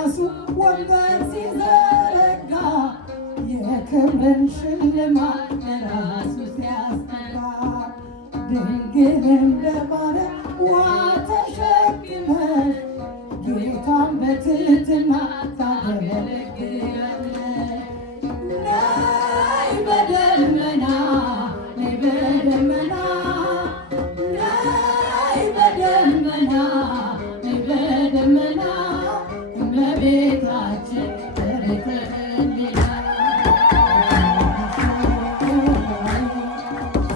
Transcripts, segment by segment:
ራሱ ወንበር ሲዘረጋ የክብርን ሽልማት ለራሱ ሲያስጠጋ ድንግል እንደ ባሪያዋ ተሸክመሽ ጌታን በትሕትና ታገለግያለሽ። ነይ በደመና ነይ በደመና ነይ በደመና ነይ በደመና እመቤታችን ተርተህልና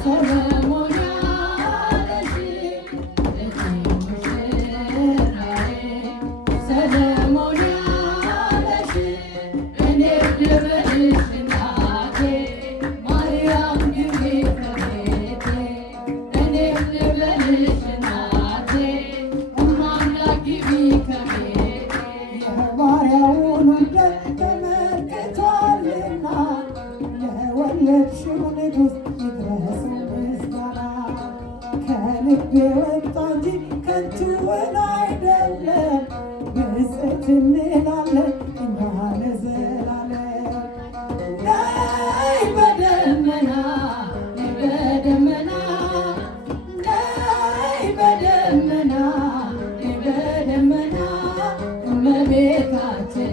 ሰሎሞን ያለሽ እቴ ሙሽራዬ ሰሎሞን ያለሽ እኔ ልበልሽ እናቴ ማርያም ግቢ ከቤቴ እኔ ልበልሽ እናቴ እማማ ግቢ ከቤቴ የባሪያውን ውርደት ተመልክቷልና ለወለድሽው ንጉሥ ይድረሰው ምስጋና ከልቤ ወጣ እንጂ ከንቱን አይደለም ብፅዕት እንላለን እኛ ለዘላለም። ነይ በደመና ነይ በደመና ነይ በደመና ነይ በደመና እመቤታችን